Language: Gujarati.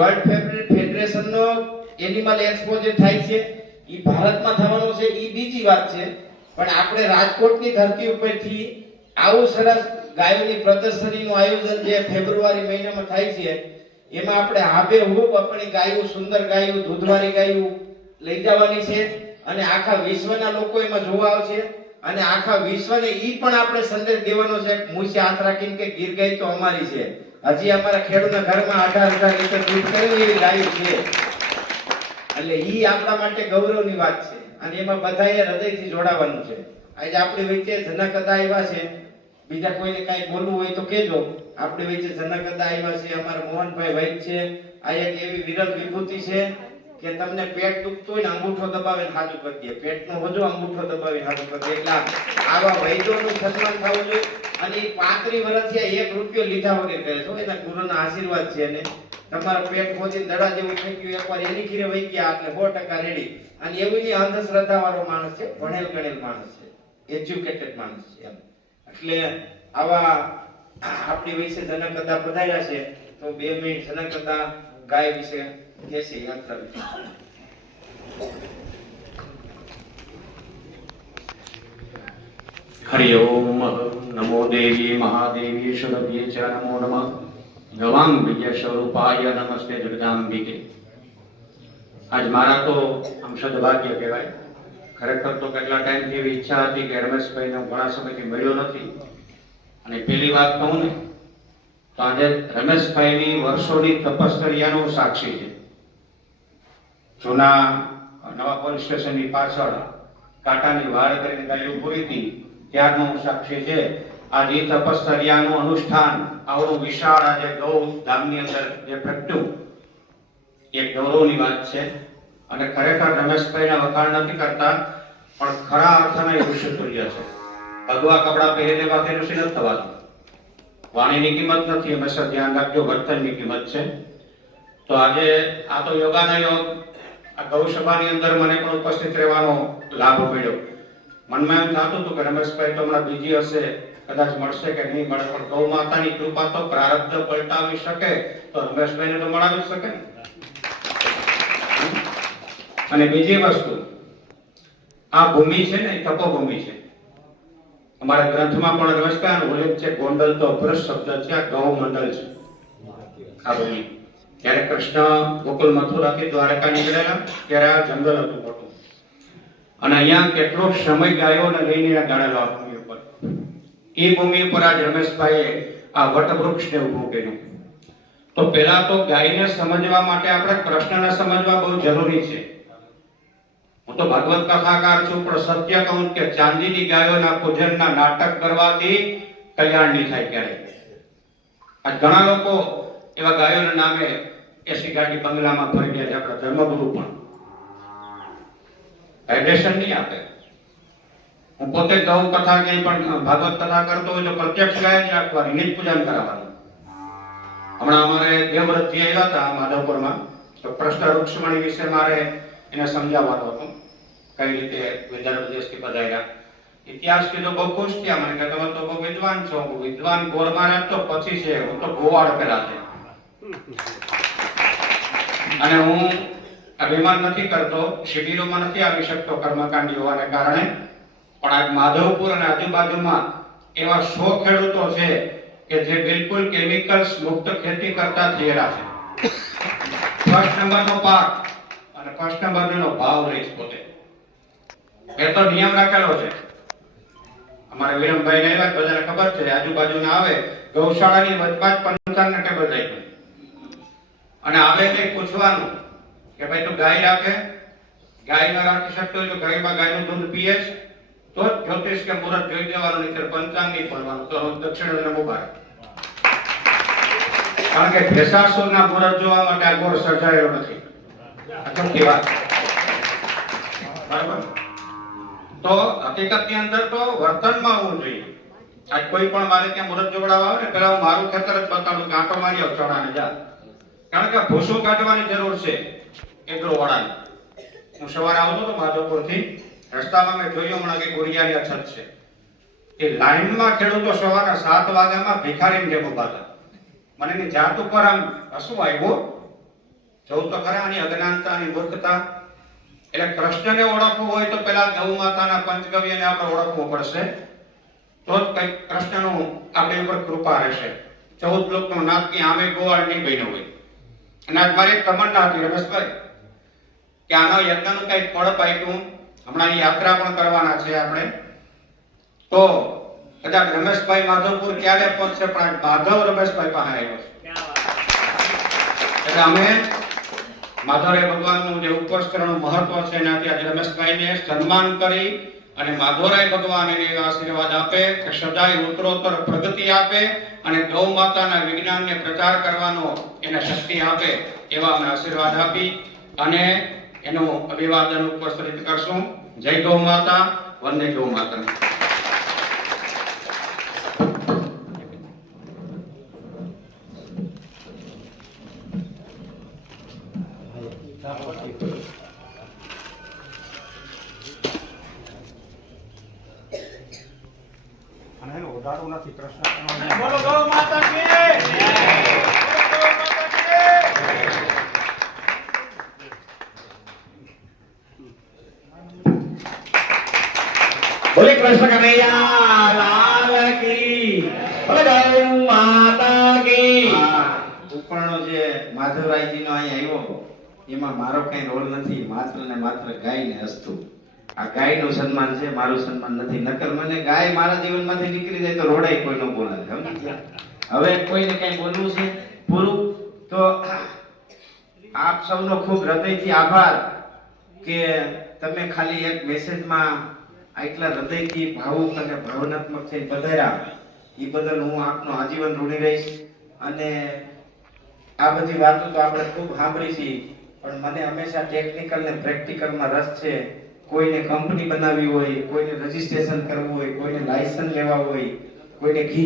વર્લ્ડ ફેડરેશનનો એનિમલ એક્સપો જે થાય છે એ ભારતમાં થવાનો છે એ બીજી વાત છે, પણ આપણે રાજકોટની ધરતી ઉપરથી આવું સરસ ગાયોની પ્રદર્શનીનું આયોજન જે ફેબ્રુઆરી મહિનામાં થાય છે, એમાં આપણે આબેહૂબ આપણી ગાયો, સુંદર ગાયો, દૂધવાળી ગાયો લઈ જવાની છે અને આખા વિશ્વના લોકો એમાં જોવા આવશે અને આખા વિશ્વને ઈ પણ આપણે સંદેશ દેવાનો છે, મૂછે હાથ રાખીને કે ગીર ગાય તો અમારી છે. હજી અમારા ખેડૂતના ઘરમાં 18,000 લીટર દૂધ કરે એવી ગાયો છે, એટલે ઈ આપણા માટે ગૌરવની વાત છે અને એમાં બધાએ હૃદયથી જોડાવાનું છે. આજે આપણી વચ્ચે જનકદા આવ્યા છે, બીજા કોઈને કાંઈ બોલવું હોય તો કહેજો. આપણી વચ્ચે જનકદા આવ્યા છે, અમારા મોહનભાઈ વૈદ છે. આ એક એવી વિરલ વિભૂતિ છે કે તમને પેટ દુખતું હોય ને અંગૂઠો દબાવીને સાજું કરી દે, પેટનો હોજો અંગૂઠો દબાવીને સાજું કરી દે. એટલે આવા વૈદ્યોનું સન્માન થવું જોઈએ અને એ 35 વર્ષથી 1 રૂપિયો લીધા વગર કહે છો, એના ગુરુના આશીર્વાદ છે. અને તમારા પેટ ખોદીને દડા જેવું થઈ ગયું એકવાર એની ખીરે વહી ગયા એટલે 100% રેડી. અને એવી અંધશ્રદ્ધા વાળો માણસ છે, ભણેલ ગણેલ માણસ છે, એજ્યુકેટેડ માણસ છે. એટલે આવા આપણી વિશે જનકદા પધાર્યા છે, તો 2 મિનિટ જનકદા ગાય વિશે કહેશે, યાત્રા વિશે. हरि ओम नमो देवी महादेवी शरभ्ये च नमो नमः गवांबिके स्वरूपाय नमस्ते जगदांबिके। आज मारा तो आम सदभाग्य कहेवाय, खरेखर तो કેટલા ટાઈમથી એવી ઈચ્છા હતી કે રમેશભાઈને ઘણા સમયથી મળ્યો નથી. અને પહેલી વાત કહું ને તો આજે રમેશભાઈની વર્ષોની તપશ્ચર્યાનો સાક્ષી છે. જૂના નવા પોલીસ સ્ટેશનની પાછળ કાંટાની વાડ કરીને ગાડી ઉભી હતી ત્યારનો સાક્ષી છે. આજે તપશ્ચર્યાનું અનુષ્ઠાન આવડું વિશાળ આજે ગૌ ધામની અંદર જે પ્રગટ્યું એ ગૌરવની વાત છે. અને ખરેખર રમેશભાઈના વખાણ નથી કરતા, પણ ખરા અર્થના એ ઋષિતુલ્ય છે. ભગવા કપડા પહેરી લેવાથી ઋષિ નથી થવાતું. વાણીની કિંમત નથી, હંમેશા ધ્યાન રાખજો, વર્તનની કિંમત છે. તો આજે આ તો યોગાના યોગ, આ ગૌસભાની અંદર મને પણ ઉપસ્થિત રહેવાનો લાભ મળ્યો. મનમાં એમ થતું હતું કે રમેશભાઈ તો હમણાં બીજી હશે, કદાચ મળશે કે નહીં મળે, પણ ગૌ માતાની કૃપા તો પ્રારબ્ધ પલટાવી શકે તો રમેશભાઈને તો મળાવી શકે ને. અને બીજી વસ્તુ, આ ભૂમિ છે ને એ તપોભૂમિ છે. અમારા ગ્રંથમાં પણ રમેશભાઈનો ઉલ્લેખ છે, ગોંડલ તો અભ્રસ શબ્દ છે, આ ગૌ મંડળ છે આ ભૂમિ. જ્યારે કૃષ્ણ ગોકુલ મથુરાથી દ્વારકા નીકળેલા ત્યારે આ જંગલ હતું મોટું, અને અહીંયા કેટલો સમય ગાયોને લઈને ગાળેલો આ ભૂમિ ઉપર. એ ભૂમિ ઉપર આજ રમેશભાઈએ આ વટવૃક્ષને ઊભું કર્યું. તો પહેલા તો ગાયને સમજવા માટે આપણે કૃષ્ણને સમજવા બહુ જરૂરી છે. હું તો ભાગવત કથાકાર છું, પણ સત્ય કહું કે ચાંદીની ગાયોના પૂજનના નાટક કરવાથી કલ્યાણ નહીં થાય ક્યારેય. આ ઘણા લોકો એવા ગાયોના નામે એસી ગાડી બંગલામાં ફરી ગયા છે. આપણા ધર્મગુરુ પણ વાઇબ્રેશન નહીં આપે. હું પોતે ગૌ કથા ક્યાંય પણ ભાગવત કથા કરતો હોય તો પ્રત્યક્ષ ગાય જ રાખવાની, નિજ પૂજન કરાવવાનું. હમણાં અમારે દેવવ્રતજી આવ્યા હતા માધવપુરમાં, તો કૃષ્ણ રૂક્ષ્મણી વિશે મારે એને સમજાવવાનું હતું, કઈ રીતે વિદર્ભ દેશથી પધાર્યા. ઇતિહાસ કીધો, બહુ ખુશ થયા મને કે તમે તો બહુ વિદ્વાન છો. વિદ્વાન ગોળ મહારાજ તો પછી છે, હું તો ગોવાળ પેલા છે. અને હું અભિમાન નથી કરતો, શિબિરોમાં નથી આવી શકતો કર્મકાંડી હોવાને કારણે, પણ આ માધવપુર અને આજુબાજુમાં એવા 100 ખેડૂતો છે કે જે બિલકુલ કેમિકલ્સ મુક્ત ખેતી કરતા થયેલા છે. ફર્સ્ટ નંબરનો પાક અને ફર્સ્ટ નંબરનો ભાવ રહીશ પોતે. એ તો નિયમ રાખેલો છે. અમારે વિરમભાઈ ને એવા બધાને ખબર છે, આજુબાજુના આવે ગૌશાળાની વચમાં જ 55 ટેબલ રાખ્યું. અને આવે તે પૂછવાનું કે ભાઈ તું ગાય રાખે, ગાય ના રાખી શકતો હોય તો ગાયમાં ગાયનું દૂધ પીએ છે તો જ જ્યોતિષ કે મુહૂર્ત જોઈ દેવાનું, નહીં પંચાંગ નહીં ભરવાનું. તો દક્ષિણ અને મુબારક. કારણ કે ભેસાસુરના મુહૂર્ત જોવા માટે આ ગોળ સર્જાયેલો નથી. ચોખ્ખી વાત. બરાબર. તો હકીકતની અંદર તો વર્તનમાં હોવું જોઈએ. આજ કોઈ પણ મારે ત્યાં મુહૂર્ત જોડાવા આવે ને, પેલા હું મારું ખેતર જ બતાડું, કાંટો મારી આવ ચણાને જા. કારણ કે ભૂસું કાઢવાની જરૂર છે એટલો વડાની. હું સવારે આવતો હતો માધવપુરથી, રસ્તામાં મેં જોયું હમણાં કે ગુરિયાની અછત છે. એ લાઈનમાં ખેડૂતો સવારના 7 વાગ્યામાં ભિખારીને જેમ ઉભા હતા. મને એની જાત ઉપર આમ હસવું આવ્યું જોવું તો ખરા આની અજ્ઞાનતા અને મૂર્ખતા. એટલે કૃષ્ણને ઓળખવું હોય તો પેલા ગૌ માતાના પંચગવ્યને આપણે ઓળખવું પડશે, તો જ કઈ કૃષ્ણનું આપણી ઉપર કૃપા રહેશે. 14 લોકનો નાથ કે આમે ગોવાળ નહીં બન્યો હોય. અને આજ મારી એક તમન્ના હતી રમેશભાઈ કે આનો યજ્ઞનું કઈ ફળ પાક્યું, હમણાં યાત્રા પણ કરવાના છે આપણે, તો કદાચ રમેશભાઈ માધવપુર ક્યારે પહોંચશે, પણ માધવ રમેશભાઈ પાસે આવ્યો છે. એટલે અમે માધવરાય ભગવાનનું જે ઉપવાસ કરવાનું મહત્વ છે એનાથી આજે રમેશભાઈને સન્માન કરી અને માધવરાય ભગવાન એને આશીર્વાદ આપે કે સદાય ઉત્તરોત્તર પ્રગતિ આપે અને ગૌ માતાના વિજ્ઞાનને પ્રચાર કરવાનો એને શક્તિ આપે એવા અમે આશીર્વાદ આપી અને એનું અભિવાદન ઉપસ્થિત કરશું. જય ગૌ માતા, વંદે ગૌ માતા. અને ઓઢાડું નથી કૃષ્ણ. બોલો ગૌ માતા કી જય. બોલો ગૌ માતા કી જય. બોલે કૃષ્ણ કનૈયા લાલ કી, બોલે ગૌ માતા કી. ઉપરનો જે માધવરાયજીનો અહીં આવ્યો એમાં મારો કઈ રોલ નથી, માત્ર ને માત્ર ગાયને હસતું. આ ગાયનું સન્માન છે, મારું સન્માન નથી. નકર મને ગાય મારા જીવનમાંથી નીકળી જાય તો રોડાય કોઈ ન બોલાય. સમજી ગયા? હવે કોઈને કઈ બોલવું છે પૂરું. તો આપ સૌનો ખૂબ હૃદયથી આભાર કે તમે ખાલી એક મેસેજમાં આટલા હૃદયથી ભાવુક અને ભાવનાત્મક થઈને પધાર્યા. એ બદલ હું આપનો આજીવન ઋણી રહીશ. અને આ બધી વાતો તો આપણે ખૂબ સાંભળી છે, પણ મને હંમેશા ટેકનિકલ ને પ્રેક્ટિકલમાં રસ છે. કોઈને કંપની બનાવવી હોય, કોઈને રજીસ્ટ્રેશન કરવું હોય, કોઈને લાયસન્સ લેવા હોય, કોઈને ઘી